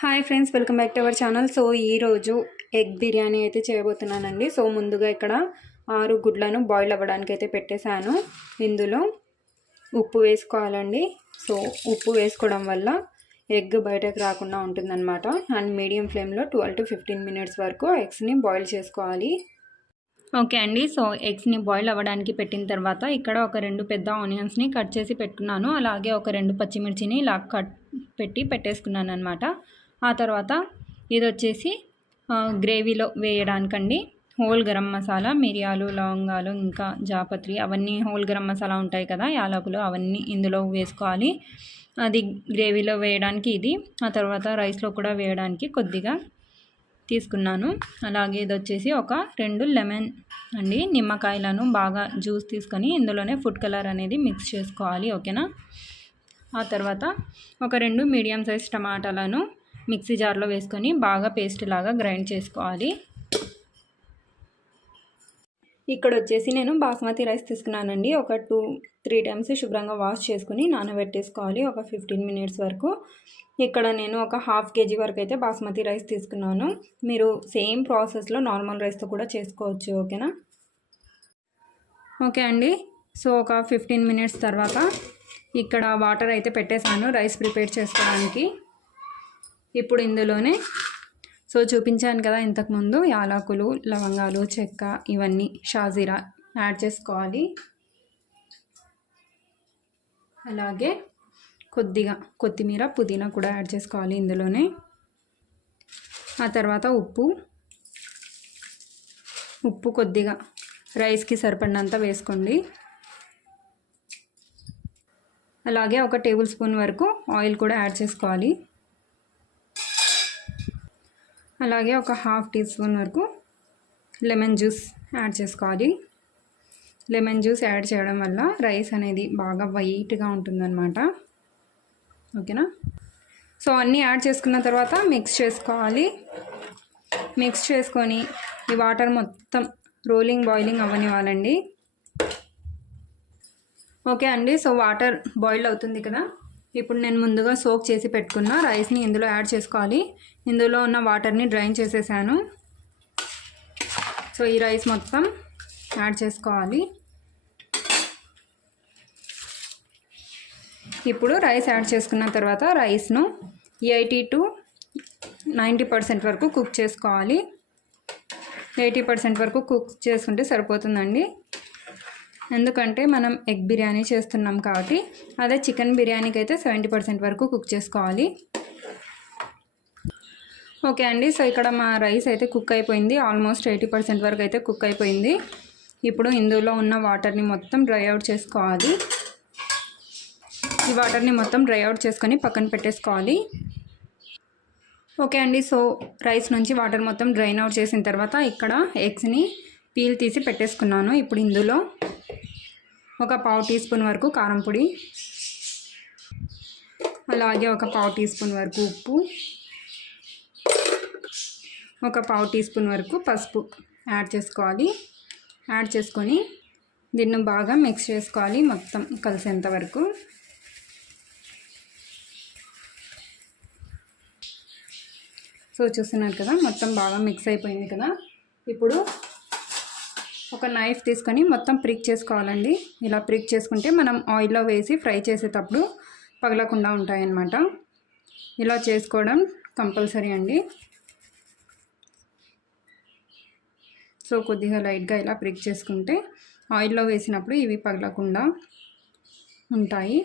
Hi friends, welcome back to our channel. So ఈరోజు egg biryani అయితే చేయబోతున్నానండి. So ముందుగా ఇక్కడ 6 గుడ్లను బాయిల్ అవ్వడానికి అయితే పెట్టేశాను. ఇందులో ఉప్పు వేసుకోవాలండి. సో ఉప్పు వేసుకోవడం వల్ల ఎగ్ బయటకు రాకుండా ఉంటుందన్నమాట. అండ్ మీడియం ఫ్లేమ్లో 12 to 15 మినిట్స్ వరకు ఎగ్స్ని బాయిల్ చేసుకోవాలి. ఓకే అండి, సో ఎగ్స్ని బాయిల్ అవ్వడానికి పెట్టిన తర్వాత ఇక్కడ ఒక 2 పెద్ద ఆనియన్స్ని కట్ చేసి పెట్టుకున్నాను. అలాగే ఒక 2 పచ్చిమిర్చిని ఇలా పెట్టేసుకున్నాను అనమాట. ఆ తర్వాత ఇది వచ్చేసి గ్రేవీలో వేయడానికండి హోల్ గరం మసాలా, మిరియాలు, లవంగాలు, ఇంకా జాపత్రి, అవన్నీ హోల్ గరం మసాలా ఉంటాయి కదా, యాలకులు, అవన్నీ ఇందులో వేసుకోవాలి. అది గ్రేవీలో వేయడానికి ఇది. ఆ తర్వాత రైస్లో కూడా వేయడానికి కొద్దిగా తీసుకున్నాను. అలాగే ఇది వచ్చేసి ఒక 2 లెమన్ అండి, నిమ్మకాయలను బాగా జ్యూస్ తీసుకొని ఇందులోనే ఫుడ్ కలర్ అనేది మిక్స్ చేసుకోవాలి. ఓకేనా. ఆ తర్వాత ఒక 2 మీడియం సైజ్ టమాటాలను మిక్సీ జార్లో వేసుకొని బాగా పేస్ట్ లాగా గ్రైండ్ చేసుకోవాలి. ఇక్కడ వచ్చేసి నేను బాస్మతి రైస్ తీసుకున్నానండి. ఒక 2-3 టైమ్స్ శుభ్రంగా వాష్ చేసుకుని నానబెట్టేసుకోవాలి ఒక 15 మినిట్స్ వరకు. ఇక్కడ నేను ఒక 1/2 kg వరకు అయితే బాస్మతి రైస్ తీసుకున్నాను. మీరు సేమ్ ప్రాసెస్లో నార్మల్ రైస్తో కూడా చేసుకోవచ్చు. ఓకేనా. ఓకే అండి, సో ఒక 15 మినిట్స్ తర్వాత ఇక్కడ వాటర్ అయితే పెట్టేశాను రైస్ ప్రిపేర్ చేసుకోవడానికి. ఇప్పుడు ఇందులోనే సో చూపించాను కదా ఇంతకుముందు, యాలకులు, లవంగాలు, చెక్క, ఇవన్నీ షాజీరా యాడ్ చేసుకోవాలి. అలాగే కొద్దిగా కొత్తిమీర, పుదీనా కూడా యాడ్ చేసుకోవాలి ఇందులోనే. ఆ తర్వాత ఉప్పు కొద్దిగా రైస్కి సరిపడినంత వేసుకోండి. అలాగే ఒక టేబుల్ స్పూన్ వరకు ఆయిల్ కూడా యాడ్ చేసుకోవాలి. అలాగే ఒక 1/2 టీ స్పూన్ వరకు లెమన్ జ్యూస్ యాడ్ చేసుకోవాలి. లెమన్ జ్యూస్ యాడ్ చేయడం వల్ల రైస్ అనేది బాగా వైట్గా ఉంటుందన్నమాట. ఓకేనా. సో అన్నీ యాడ్ చేసుకున్న తర్వాత మిక్స్ చేసుకోవాలి. మిక్స్ చేసుకొని ఈ వాటర్ మొత్తం బాయిలింగ్ అవ్వనివ్వాలండి. ఓకే అండి, సో వాటర్ బాయిల్ అవుతుంది కదా. ఇప్పుడు నేను ముందుగా సోక్ చేసి పెట్టుకున్న రైస్ని ఇందులో యాడ్ చేసుకోవాలి. ఇందులో ఉన్న వాటర్ని డ్రైన్ చేసేసాను. సో ఈ రైస్ మొత్తం యాడ్ చేసుకోవాలి. ఇప్పుడు రైస్ యాడ్ చేసుకున్న తర్వాత రైస్ను 80 to 90% వరకు కుక్ చేసుకోవాలి. 80% వరకు కుక్ చేసుకుంటే సరిపోతుందండి. ఎందుకంటే మనం ఎగ్ బిర్యానీ చేస్తున్నాం కాబట్టి. అదే చికెన్ బిర్యానీకి అయితే 70% వరకు కుక్ చేసుకోవాలి. ఓకే అండి, సో ఇక్కడ మా రైస్ అయితే కుక్ అయిపోయింది. ఆల్మోస్ట్ 80% వరకు అయితే కుక్ అయిపోయింది. ఇప్పుడు ఇందులో ఉన్న వాటర్ని మొత్తం డ్రై అవుట్ చేసుకోవాలి. ఈ వాటర్ని మొత్తం డ్రై అవుట్ చేసుకొని పక్కన పెట్టేసుకోవాలి. ఓకే అండి, సో రైస్ నుంచి వాటర్ మొత్తం డ్రైన్ అవుట్ చేసిన తర్వాత ఇక్కడ ఎగ్స్ని పీల్ తీసి పెట్టేసుకున్నాను. ఇప్పుడు ఇందులో ఒక 1/2 టీ స్పూన్ వరకు కారం పొడి, అలాగే ఒక 1/2 టీ స్పూన్ వరకు ఉప్పు, ఒక 1/2 టీ స్పూన్ వరకు పసుపు యాడ్ చేసుకోవాలి. యాడ్ చేసుకొని దీన్ని బాగా మిక్స్ చేసుకోవాలి మొత్తం కలిసేంత వరకు. సో చూస్తున్నారు కదా, మొత్తం బాగా మిక్స్ అయిపోయింది కదా. ఇప్పుడు ఒక నైఫ్ తీసుకొని మొత్తం ప్రిక్ చేసుకోవాలండి. ఇలా ప్రిక్ చేసుకుంటే మనం ఆయిల్లో వేసి ఫ్రై చేసేటప్పుడు పగలకుండా ఉంటాయన్నమాట. ఇలా చేసుకోవడం కంపల్సరీ అండి. సో కొద్దిగా లైట్గా ఇలా ప్రిక్ చేసుకుంటే ఆయిల్లో వేసినప్పుడు ఇవి పగలకుండా ఉంటాయి.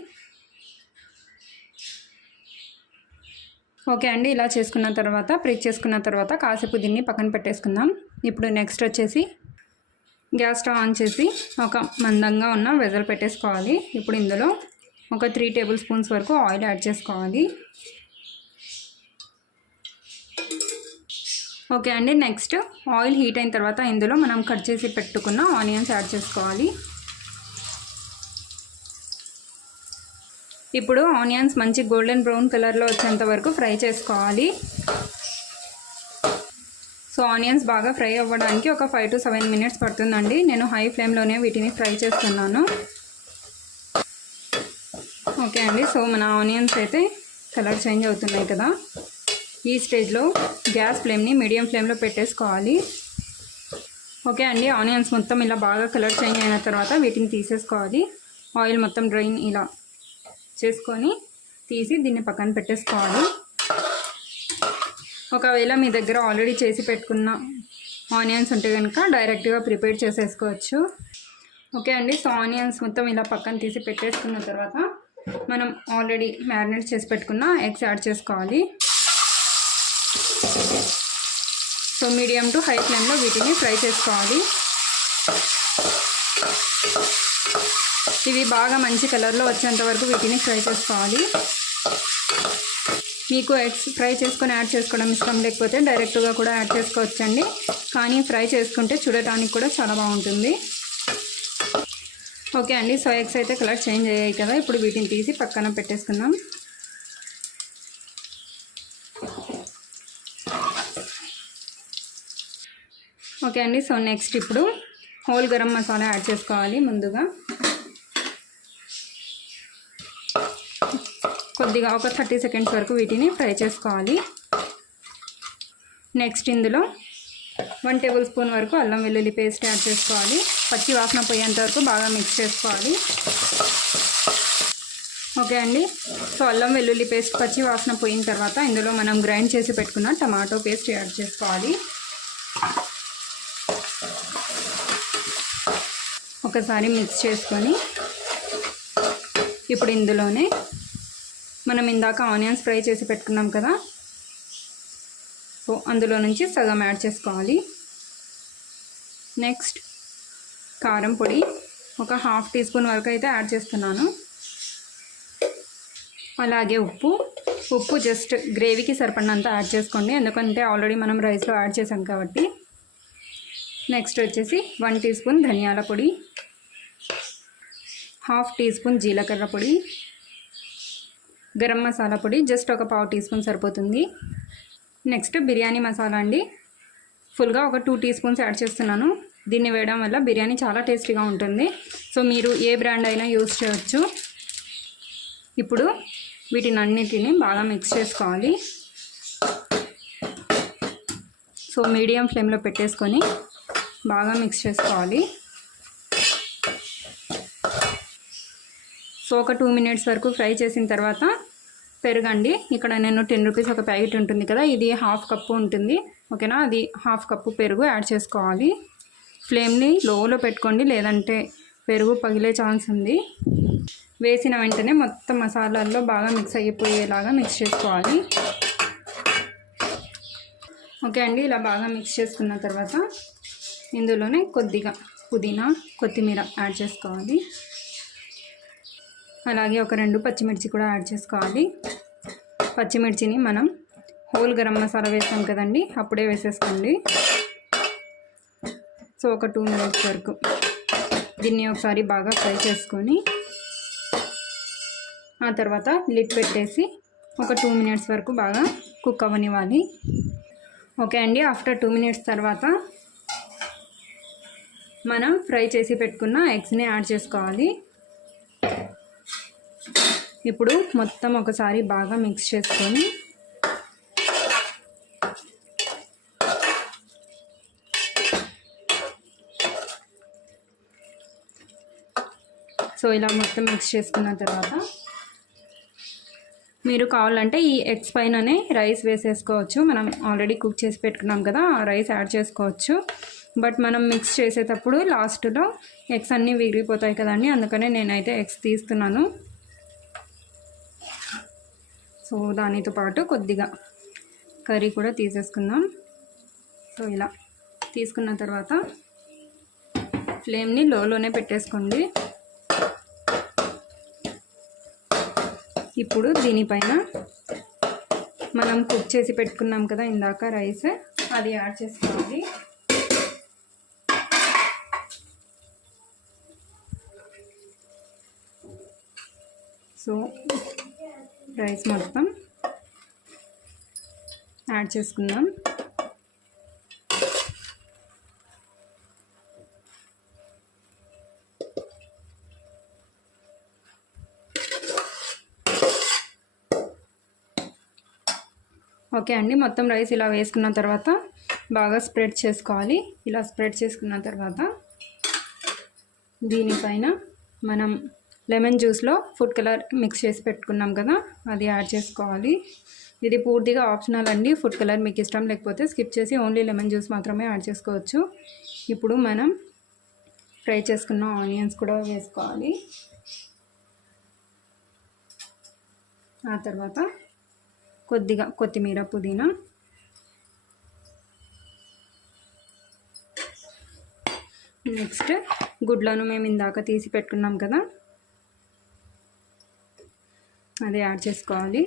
ఓకే అండి, ఇలా చేసుకున్న తర్వాత ప్రిక్ చేసుకున్న తర్వాత కాసేపు దీన్ని పక్కన పెట్టేసుకుందాం. ఇప్పుడు నెక్స్ట్ వచ్చేసి గ్యాస్ స్టవ్ ఆన్ చేసి ఒక మందంగా ఉన్న వెజల్ పెట్టేసుకోవాలి. ఇప్పుడు ఇందులో ఒక 3 టేబుల్ స్పూన్స్ వరకు ఆయిల్ యాడ్ చేసుకోవాలి. ఓకే అండి, నెక్స్ట్ ఆయిల్ హీట్ అయిన తర్వాత ఇందులో మనం కట్ చేసి పెట్టుకున్న ఆనియన్స్ యాడ్ చేసుకోవాలి. ఇప్పుడు ఆనియన్స్ మంచి గోల్డెన్ బ్రౌన్ కలర్లో వచ్చేంత వరకు ఫ్రై చేసుకోవాలి. సో ఆనియన్స్ బాగా ఫ్రై అవ్వడానికి ఒక 5 to 7 మినిట్స్ పడుతుందండి. నేను హై ఫ్లేమ్లోనే వీటిని ఫ్రై చేస్తున్నాను. ఓకే అండి, సో మన ఆనియన్స్ అయితే కలర్ చేంజ్ అవుతున్నాయి కదా. ఈ స్టేజ్లో గ్యాస్ ఫ్లేమ్ని మీడియం ఫ్లేమ్లో పెట్టేసుకోవాలి. ఓకే అండి, ఆనియన్స్ మొత్తం ఇలా బాగా కలర్ చేంజ్ అయిన తర్వాత వీటిని తీసేసుకోవాలి. ఆయిల్ మొత్తం డ్రైన్ ఇలా చేసుకొని తీసి దీన్ని పక్కన పెట్టేసుకోవాలి. ఒకవేళ మీ దగ్గర ఆల్రెడీ చేసి పెట్టుకున్న ఆనియన్స్ ఉంటే కనుక డైరెక్ట్గా ప్రిపేర్ చేసేసుకోవచ్చు. ఓకే అండి, సో ఆనియన్స్ మొత్తం ఇలా పక్కన తీసి పెట్టేసుకున్న తర్వాత మనం ఆల్రెడీ మ్యారినేట్ చేసి పెట్టుకున్న ఎగ్స్ యాడ్ చేసుకోవాలి. సో మీడియం టు హై ఫ్లేమ్లో వీటిని ఫ్రై చేసుకోవాలి. ఇవి బాగా మంచి కలర్లో వచ్చేంత వరకు వీటిని ఫ్రై చేసుకోవాలి. మీకు ఎగ్స్ ఫ్రై చేసుకొని యాడ్ చేసుకోవడం ఇష్టం లేకపోతే డైరెక్ట్గా కూడా యాడ్ చేసుకోవచ్చండి. కానీ ఫ్రై చేసుకుంటే చూడటానికి కూడా చాలా బాగుంటుంది. ఓకే అండి, సో ఎగ్స్ అయితే కలర్ చేంజ్ అయ్యాయి కదా, ఇప్పుడు వీటిని తీసి పక్కన పెట్టేసుకుందాం. ఓకే అండి, సో నెక్స్ట్ ఇప్పుడు హోల్ గరం మసాలా యాడ్ చేసుకోవాలి. ముందుగా కొద్దిగా ఒక 30 సెకండ్స్ వరకు వీటిని ఫ్రై చేసుకోవాలి. నెక్స్ట్ ఇందులో 1 టేబుల్ స్పూన్ వరకు అల్లం వెల్లుల్లి పేస్ట్ యాడ్ చేసుకోవాలి. పచ్చి వాసన పోయేంత వరకు బాగా మిక్స్ చేసుకోవాలి. ఓకే అండి, సో అల్లం వెల్లుల్లి పేస్ట్ పచ్చి వాసన పోయిన తర్వాత ఇందులో మనం గ్రైండ్ చేసి పెట్టుకున్న టమాటో పేస్ట్ యాడ్ చేసుకోవాలి. ఒకసారి మిక్స్ చేసుకొని ఇప్పుడు ఇందులోనే మనం ఇందాక ఆనియన్స్ ఫ్రై చేసి పెట్టుకున్నాం కదా, సో అందులో నుంచి సగం యాడ్ చేసుకోవాలి. నెక్స్ట్ కారం పొడి ఒక 1/2 టీ స్పూన్ వరకు అయితే యాడ్ చేస్తున్నాను. అలాగే ఉప్పు జస్ట్ గ్రేవీకి సరిపడినంత యాడ్ చేసుకోండి, ఎందుకంటే ఆల్రెడీ మనం రైస్లో యాడ్ చేసాం కాబట్టి. నెక్స్ట్ వచ్చేసి 1 టీ స్పూన్ ధనియాల పొడి, 1/2 టీ స్పూన్ జీలకర్ర పొడి, గరం మసాలా పొడి జస్ట్ ఒక 1/2 టీ స్పూన్ సరిపోతుంది. నెక్స్ట్ బిర్యానీ మసాలా అండి, ఫుల్గా ఒక 2 టీ స్పూన్స్ యాడ్ చేస్తున్నాను. దీన్ని వేయడం వల్ల బిర్యానీ చాలా టేస్టీగా ఉంటుంది. సో మీరు ఏ బ్రాండ్ అయినా యూజ్ చేయవచ్చు. ఇప్పుడు వీటినన్నిటిని బాగా మిక్స్ చేసుకోవాలి. సో మీడియం ఫ్లేమ్లో పెట్టేసుకొని బాగా మిక్స్ చేసుకోవాలి. సో ఒక 2 మినిట్స్ వరకు ఫ్రై చేసిన తర్వాత పెరుగండి, ఇక్కడ నేను 10 రూపీస్ ఒక ప్యాకెట్ ఉంటుంది కదా, ఇది 1/2 కప్పు ఉంటుంది. ఓకేనా, అది 1/2 కప్పు పెరుగు యాడ్ చేసుకోవాలి. ఫ్లేమ్ని లోలో పెట్టుకోండి, లేదంటే పెరుగు పగిలే ఛాన్స్ ఉంది. వేసిన వెంటనే మొత్తం మసాలాల్లో బాగా మిక్స్ అయిపోయేలాగా మిక్స్ చేసుకోవాలి. ఓకే అండి, ఇలా బాగా మిక్స్ చేసుకున్న తర్వాత ఇందులోనే కొద్దిగా పుదీనా కొత్తిమీర యాడ్ చేసుకోవాలి. అలాగే ఒక 2 పచ్చిమిర్చి కూడా యాడ్ చేసుకోవాలి. పచ్చిమిర్చిని మనం హోల్ గరం మసాలా వేస్తాం కదండి, అప్పుడే వేసేసుకోండి. సో ఒక 2 మినిట్స్ వరకు దీన్ని ఒకసారి బాగా ఫ్రై చేసుకొని ఆ తర్వాత లిడ్ పెట్టేసి ఒక 2 మినిట్స్ వరకు బాగా కుక్ అవ్వనివ్వాలి. ఓకే అండి, ఆఫ్టర్ 2 మినిట్స్ తర్వాత మనం ఫ్రై చేసి పెట్టుకున్న ఎగ్స్ని యాడ్ చేసుకోవాలి. ఇప్పుడు మొత్తం ఒకసారి బాగా మిక్స్ చేసుకొని సో ఇలా మొత్తం మిక్స్ చేసుకున్న తర్వాత మీరు కావాలంటే ఈ ఎగ్స్ పైననే రైస్ వేసేసుకోవచ్చు. మనం ఆల్రెడీ కుక్ చేసి పెట్టుకున్నాం కదా, ఆ రైస్ యాడ్ చేసుకోవచ్చు. బట్ మనం మిక్స్ చేసేటప్పుడు లాస్ట్లో ఎగ్స్ అన్నీ విరిగిపోతాయి కదండి, అందుకనే నేనైతే ఎగ్స్ తీస్తున్నాను. సో దానితో పాటు కొద్దిగా కర్రీ కూడా తీసేసుకుందాం. సో ఇలా తీసుకున్న తర్వాత ఫ్లేమ్ని లోనే పెట్టేసుకోండి. ఇప్పుడు దీనిపైన మనం కుక్ చేసి పెట్టుకున్నాం కదా ఇందాక రైస్, అది యాడ్ చేసుకోవాలి. సో రైస్ మొత్తం యాడ్ చేసుకుందాం. ఓకే అండి, మొత్తం రైస్ ఇలా వేసుకున్న తర్వాత బాగా స్ప్రెడ్ చేసుకోవాలి. ఇలా స్ప్రెడ్ చేసుకున్న తర్వాత దీనిపైన మనం లెమన్ జ్యూస్లో ఫుడ్ కలర్ మిక్స్ చేసి పెట్టుకున్నాం కదా, అది యాడ్ చేసుకోవాలి. ఇది పూర్తిగా ఆప్షనల్ అండి. ఫుడ్ కలర్ మీకు ఇష్టం లేకపోతే స్కిప్ చేసి ఓన్లీ లెమన్ జ్యూస్ మాత్రమే యాడ్ చేసుకోవచ్చు. ఇప్పుడు మనం ఫ్రై చేసుకున్న ఆనియన్స్ కూడా వేసుకోవాలి. ఆ తర్వాత కొద్దిగా కొత్తిమీర, పుదీనా, నెక్స్ట్ గుడ్లను మేము ఇందాక తీసి పెట్టుకున్నాం కదా, అది యాడ్ చేసుకోవాలి.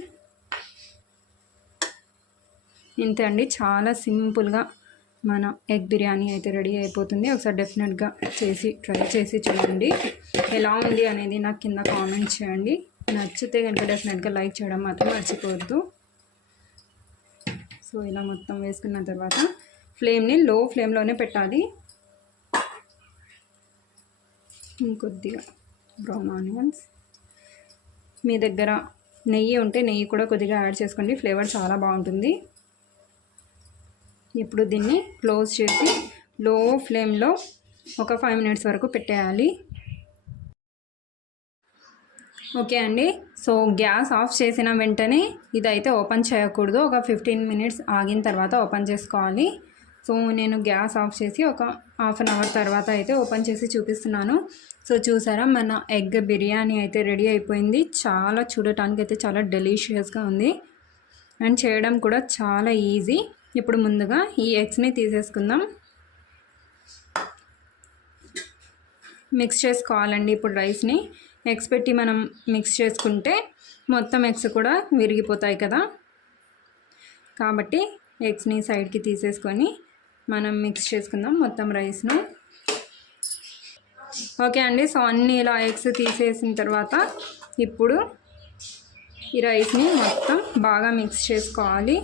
ఇంతే అండి, చాలా సింపుల్గా మన ఎగ్ బిర్యానీ అయితే రెడీ అయిపోతుంది. ఒకసారి డెఫినెట్గా ట్రై చేసి చూడండి. ఎలా ఉంది అనేది నాకు కింద కామెంట్ చేయండి. నచ్చితే కనుక డెఫినెట్గా లైక్ చేయడం మాత్రం మర్చిపోవద్దు. సో ఇలా మొత్తం వేసుకున్న తర్వాత ఫ్లేమ్ని లో ఫ్లేమ్లోనే పెట్టాలి. ఇంకొద్దిగా బ్రౌన్ ఆనియన్స్, మీ దగ్గర నెయ్యి ఉంటే నెయ్యి కూడా కొద్దిగా యాడ్ చేసుకోండి, ఫ్లేవర్ చాలా బాగుంటుంది. ఇప్పుడు దీన్ని క్లోజ్ చేసి లో ఫ్లేమ్లో ఒక 5 మినిట్స్ వరకు పెట్టేయాలి. ఓకే అండి, సో గ్యాస్ ఆఫ్ చేసిన వెంటనే ఇదైతే ఓపెన్ చేయకూడదు. ఒక 15 మినిట్స్ ఆగిన తర్వాత ఓపెన్ చేసుకోవాలి. సో నేను గ్యాస్ ఆఫ్ చేసి ఒక హాఫ్ అన్ అవర్ తర్వాత అయితే ఓపెన్ చేసి చూపిస్తున్నాను. సో చూసారా, మన ఎగ్ బిర్యానీ అయితే రెడీ అయిపోయింది. చాలా చూడటానికి అయితే చాలా డెలీషియస్గా ఉంది అండ్ చేయడం కూడా చాలా ఈజీ. ఇప్పుడు ముందుగా ఈ ఎగ్స్ని తీసేసుకుందాం. మిక్స్ చేసుకోవాలండి. ఇప్పుడు రైస్ని ఎగ్స్ పెట్టి మనం మిక్స్ చేసుకుంటే మొత్తం ఎగ్స్ కూడా విరిగిపోతాయి కదా, కాబట్టి ఎగ్స్ని సైడ్కి తీసేసుకొని మనం మిక్స్ చేసుకుందాం మొత్తం రైస్ను. ఓకే అండి, సో అన్నీ ఇలా ఎగ్స్ తీసేసిన తర్వాత ఇప్పుడు ఈ రైస్ని మొత్తం బాగా మిక్స్ చేసుకోవాలి.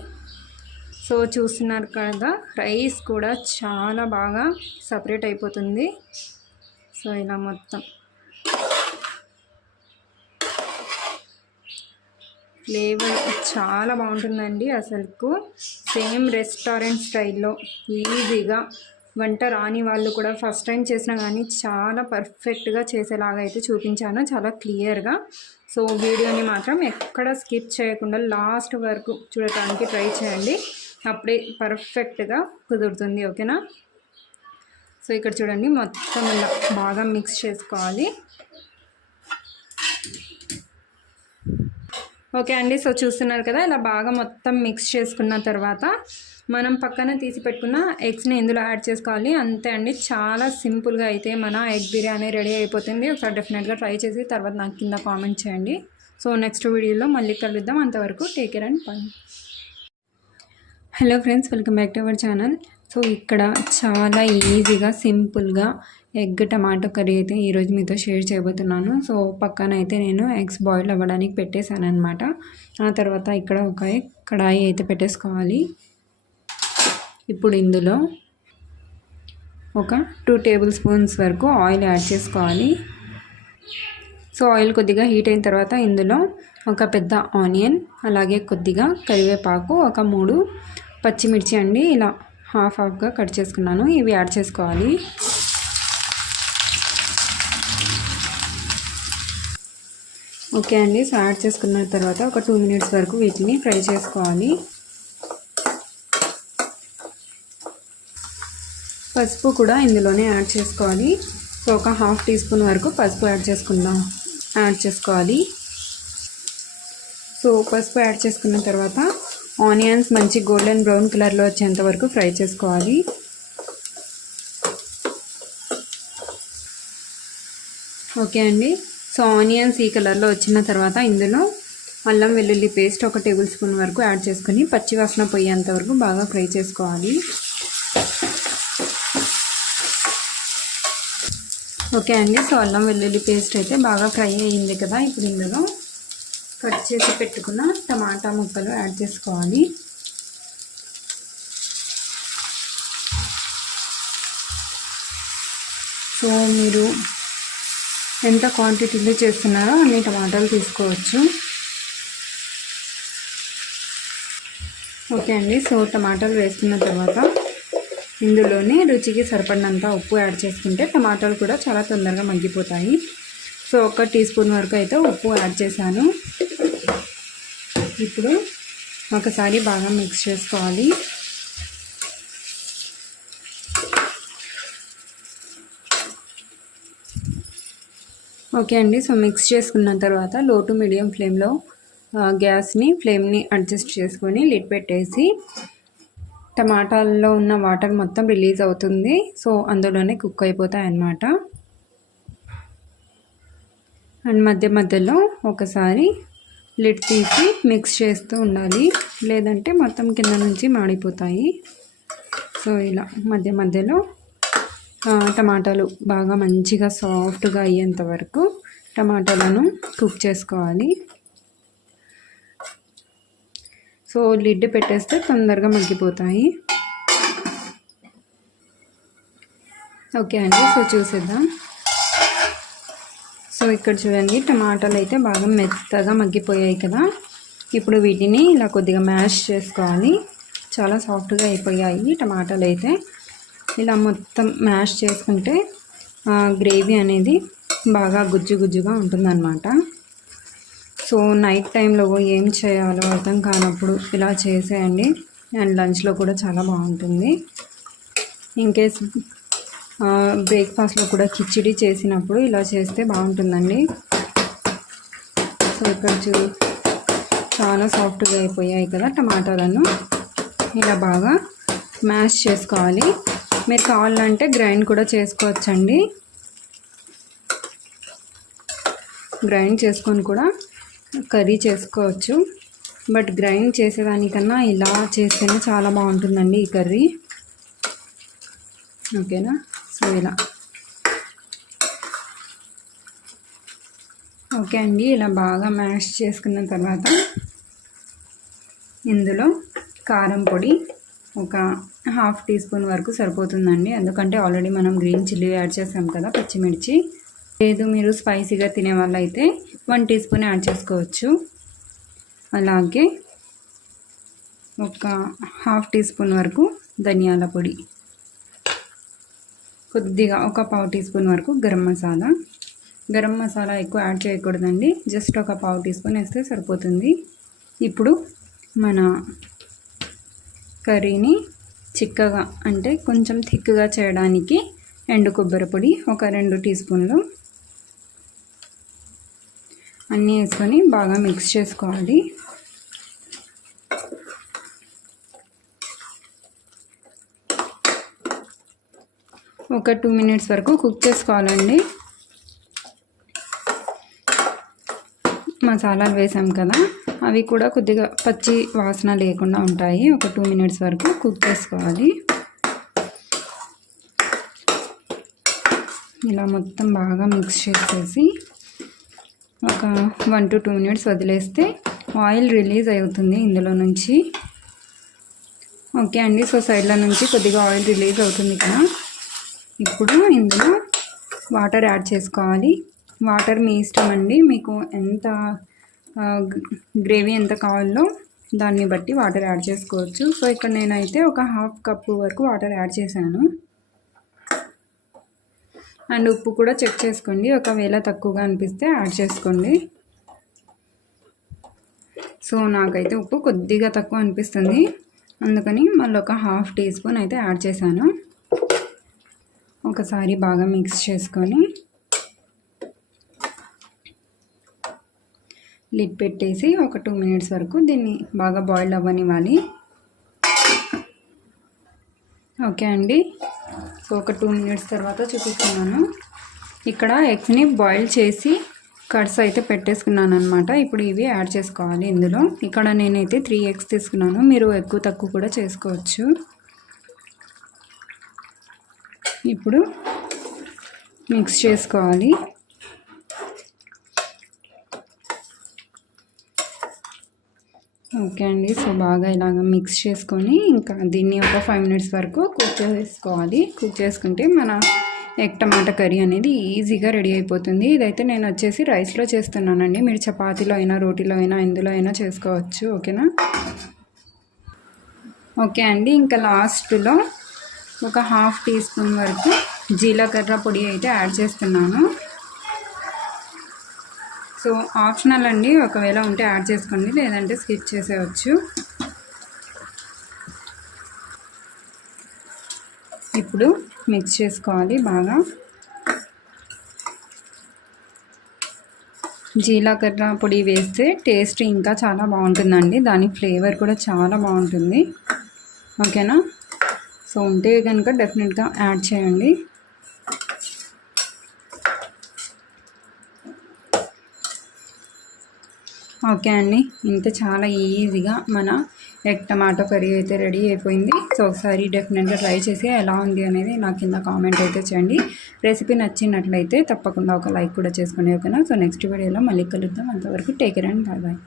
సో చూస్తున్నారు కదా, రైస్ కూడా చాలా బాగా సపరేట్ అయిపోతుంది. సో ఇలా మొత్తం ఫ్లేవర్ చాలా బాగుంటుందండి. అసలుకు సేమ్ రెస్టారెంట్ స్టైల్లో ఈజీగా వంట రాని వాళ్ళు కూడా ఫస్ట్ టైం చేసినా కానీ చాలా పర్ఫెక్ట్గా చేసేలాగా అయితే చూపించాను, చాలా క్లియర్గా. సో వీడియోని మాత్రం ఎక్కడ స్కిప్ చేయకుండా లాస్ట్ వరకు చూడటానికి ట్రై చేయండి, అప్పుడే పర్ఫెక్ట్గా కుదురుతుంది. ఓకేనా? సో ఇక్కడ చూడండి, మొత్తం ఇలా బాగా మిక్స్ చేసుకోవాలి. ఓకే అండి, సో చూస్తున్నారు కదా, ఇలా బాగా మొత్తం మిక్స్ చేసుకున్న తర్వాత మనం పక్కన తీసి పెట్టుకున్న ఎగ్స్ని ఇందులో యాడ్ చేసుకోవాలి. అంతే అండి, చాలా సింపుల్గా అయితే మన ఎగ్ బిర్యానీ రెడీ అయిపోతుంది. ఒకసారి డెఫినెట్గా ట్రై చేసి తర్వాత నాకు కింద కామెంట్ చేయండి. సో నెక్స్ట్ వీడియోలో మళ్ళీ కలుద్దాం. అంతవరకు take care and by. Hello friends, welcome back to our channel. So ఇక్కడ చాలా ఈజీగా సింపుల్గా ఎగ్ టమాటో కర్రీ అయితే ఈరోజు మీతో షేర్ చేయబోతున్నాను. సో పక్కన అయితే నేను ఎగ్స్ బాయిల్ అవ్వడానికి పెట్టేశాను అనమాట. ఆ తర్వాత ఇక్కడ ఒక కడాయి అయితే పెట్టేసుకోవాలి. ఇప్పుడు ఇందులో ఒక 2 టేబుల్ స్పూన్స్ వరకు ఆయిల్ యాడ్ చేసుకోవాలి. సో ఆయిల్ కొద్దిగా హీట్ అయిన తర్వాత ఇందులో ఒక పెద్ద ఆనియన్, అలాగే కొద్దిగా కరివేపాకు, ఒక 3 పచ్చిమిర్చి అండి, ఇలా హాఫ్గా కట్ చేసుకున్నాను, ఇవి యాడ్ చేసుకోవాలి. ఓకే అండి, సో యాడ్ చేసుకున్న తర్వాత ఒక 2 మినిట్స్ వరకు వీటిని ఫ్రై చేసుకోవాలి. పసుపు కూడా ఇందులోనే యాడ్ చేసుకోవాలి. సో ఒక 1/2 టీ స్పూన్ వరకు పసుపు యాడ్ చేసుకోవాలి. సో పసుపు యాడ్ చేసుకున్న తర్వాత ఆనియన్స్ మంచి గోల్డెన్ బ్రౌన్ కలర్లో వచ్చేంత వరకు ఫ్రై చేసుకోవాలి. ఓకే అండి, సో ఆనియన్స్ ఈ కలర్లో వచ్చిన తర్వాత ఇందులో అల్లం వెల్లుల్లి పేస్ట్ ఒక టేబుల్ స్పూన్ వరకు యాడ్ చేసుకొని పచ్చివాసన పోయేంత వరకు బాగా ఫ్రై చేసుకోవాలి. ఓకే అండి, సో అల్లం వెల్లుల్లి పేస్ట్ అయితే బాగా ఫ్రై అయ్యింది కదా, ఇప్పుడు ఇందులో కట్ చేసి పెట్టుకున్న టమాటా ముక్కలు యాడ్ చేసుకోవాలి. సో మీరు ఎంత క్వాంటిటీలో చేస్తున్నారో అన్ని టమాటాలు తీసుకోవచ్చు. ఓకే అండి, సో టమాటాలు వేసుకున్న తర్వాత ఇందులోనే రుచికి సరిపడినంత ఉప్పు యాడ్ చేసుకుంటే టమాటాలు కూడా చాలా తొందరగా మగ్గిపోతాయి. సో 1 టీ స్పూన్ వరకు అయితే ఉప్పు యాడ్ చేశాను. ఇప్పుడు ఒకసారి బాగా మిక్స్ చేసుకోవాలి. ఓకే అండి, సో మిక్స్ చేసుకున్న తర్వాత లో టు మీడియం ఫ్లేమ్లో ఫ్లేమ్ని అడ్జస్ట్ చేసుకొని లిడ్ పెట్టేసి టమాటాల్లో ఉన్న వాటర్ మొత్తం రిలీజ్ అవుతుంది. సో అందులోనే కుక్ అయిపోతాయి అన్నమాట. అండ్ మధ్య మధ్యలో ఒకసారి లిడ్ తీసి మిక్స్ చేస్తూ ఉండాలి, లేదంటే మొత్తం కింద నుంచి మాడిపోతాయి. సో ఇలా మధ్య మధ్యలో టమాటాలు బాగా మంచిగా సాఫ్ట్గా అయ్యేంత వరకు టమాటాలను కుక్ చేసుకోవాలి. సో లిడ్ పెట్టేస్తే తొందరగా మగ్గిపోతాయి. ఓకే అండి, సో చూసేద్దాం. సో ఇక్కడ చూడండి, టమాటాలు అయితే బాగా మెత్తగా మగ్గిపోయాయి కదా. ఇప్పుడు వీటిని ఇలా కొద్దిగా మ్యాష్ చేసుకోవాలి. చాలా సాఫ్ట్గా అయిపోయాయి టమాటాలు అయితే. ఇలా మొత్తం మ్యాష్ చేసుకుంటే గ్రేవీ అనేది బాగా గుజ్జు గుజ్జుగా ఉంటుందన్నమాట. సో నైట్ టైంలో ఏం చేయాలో అర్థం కానప్పుడు ఇలా చేసేయండి. అండ్ లంచ్లో కూడా చాలా బాగుంటుంది. ఇన్కేస్ బ్రేక్ఫాస్ట్లో కూడా కిచిడి చేసినప్పుడు ఇలా చేస్తే బాగుంటుందండి. సో ఇక్కడ చాలా సాఫ్ట్గా అయిపోయాయి కదా టమాటాలను. ఇలా బాగా మ్యాష్ చేసుకోవాలి. మీరు కావాలంటే గ్రైండ్ కూడా చేసుకోవచ్చండి. గ్రైండ్ చేసుకొని కూడా కర్రీ చేసుకోవచ్చు. బట్ గ్రైండ్ చేసేదానికన్నా ఇలా చేస్తేనే చాలా బాగుంటుందండి ఈ కర్రీ. ఓకేనా, సో ఇలా ఓకే అండి, ఇలా బాగా మ్యాష్ చేసుకున్న తర్వాత ఇందులో కారం పొడి ఒక 1/2 టీ స్పూన్ వరకు సరిపోతుందండి. ఎందుకంటే ఆల్రెడీ మనం గ్రీన్ చిల్లీ యాడ్ చేసాం కదా, పచ్చిమిర్చి. లేదు మీరు స్పైసీగా తినే వాళ్ళైతే 1 టీ స్పూన్ యాడ్ చేసుకోవచ్చు. అలాగే ఒక 1/2 టీ స్పూన్ వరకు ధనియాల పొడి, కొద్దిగా ఒక 1/4 టీ స్పూన్ వరకు గరం మసాలా ఎక్కువ యాడ్ చేయకూడదండి, జస్ట్ ఒక 1/4 టీ స్పూన్ వేస్తే సరిపోతుంది. ఇప్పుడు మన కర్రీని చిక్కగా అంటే కొంచెం థిక్గా చేయడానికి ఎండు కొబ్బరి పొడి ఒక 2 టీ స్పూన్లు అన్నీ వేసుకొని బాగా మిక్స్ చేసుకోవాలి. ఒక 2 మినిట్స్ వరకు కుక్ చేసుకోవాలండి. మసాలాలు వేసాం కదా, అవి కూడా కొద్దిగా పచ్చి వాసన లేకుండా ఉంటాయి. ఒక 2 మినిట్స్ వరకు కుక్ చేసుకోవాలి. ఇలా మొత్తం బాగా మిక్స్ చేసేసి ఒక 1 to 2 మినిట్స్ వదిలేస్తే ఆయిల్ రిలీజ్ అవుతుంది ఇందులో నుంచి. ఓకే అండి, సో సైడ్ల నుంచి కొద్దిగా ఆయిల్ రిలీజ్ అవుతుంది కదా. ఇప్పుడు ఇందులో వాటర్ యాడ్ చేసుకోవాలి. వాటర్ మీ ఇష్టం అండి, మీకు ఎంత గ్రేవీ ఎంత కావాలో దాన్ని బట్టి వాటర్ యాడ్ చేసుకోవచ్చు. సో ఇక్కడ నేనైతే ఒక 1/2 కప్పు వరకు వాటర్ యాడ్ చేశాను. అండ్ ఉప్పు కూడా చెక్ చేసుకోండి, ఒకవేళ తక్కువగా అనిపిస్తే యాడ్ చేసుకోండి. సో నాకైతే ఉప్పు కొద్దిగా తక్కువ అనిపిస్తుంది, అందుకని మళ్ళీ ఒక 1/2 టీ స్పూన్ అయితే యాడ్ చేశాను. ఒకసారి బాగా మిక్స్ చేసుకొని లిడ్ పెట్టేసి ఒక 2 మినిట్స్ వరకు దీన్ని బాగా బాయిల్ అవ్వనివ్వాలి. ఓకే అండి, సో ఒక 2 మినిట్స్ తర్వాత చూపిస్తున్నాను. ఇక్కడ ఎగ్స్ని బాయిల్ చేసి కట్స్ అయితే పెట్టేసుకున్నాను అనమాట. ఇప్పుడు ఇవి యాడ్ చేసుకోవాలి ఇందులో. ఇక్కడ నేనైతే 3 ఎగ్స్ తీసుకున్నాను, మీరు ఎక్కువ తక్కువ కూడా చేసుకోవచ్చు. ఇప్పుడు మిక్స్ చేసుకోవాలి. ఓకే అండి, సో బాగా ఇలాగ మిక్స్ చేసుకొని ఇంకా దీన్ని ఒక 5 మినిట్స్ వరకు కుక్ చేసుకోవాలి. కుక్ చేసుకుంటే మన ఎగ్ టమాటా కర్రీ అనేది ఈజీగా రెడీ అయిపోతుంది. ఇదైతే నేను వచ్చేసి రైస్లో చేస్తున్నానండి, మీరు చపాతీలో అయినా రోటీలో అయినా ఎందులో అయినా చేసుకోవచ్చు. ఓకేనా, ఓకే అండి, ఇంకా లాస్ట్లో ఒక హాఫ్ టీ స్పూన్ వరకు జీలకర్ర పొడి అయితే యాడ్ చేస్తున్నాను. సో ఆప్షనల్ అండి, ఒకవేళ ఉంటే యాడ్ చేసుకోండి, లేదంటే స్కిప్ చేసేయచ్చు. ఇప్పుడు మిక్స్ చేసుకోవాలి బాగా. జీలకర్ర పొడి వేస్తే టేస్ట్ ఇంకా చాలా బాగుంటుందండి, దాని ఫ్లేవర్ కూడా చాలా బాగుంటుంది. ఓకేనా? సో ఉంటే కనుక డెఫినెట్గా యాడ్ చేయండి. ఓకే అండి, ఇంత చాలా ఈజీగా మన ఎగ్ టమాటో కర్రీ అయితే రెడీ అయిపోయింది. సో ఒకసారి డెఫినెట్గా ట్రై చేసి ఎలా ఉంది అనేది నాకు కింద కామెంట్ అయితే చేయండి. రెసిపీ నచ్చినట్లయితే తప్పకుండా ఒక లైక్ కూడా చేసుకోండి. ఓకేనా? సో నెక్స్ట్ వీడియోలో మళ్ళీ కలుద్దాం. అంతవరకు take care and bye bye.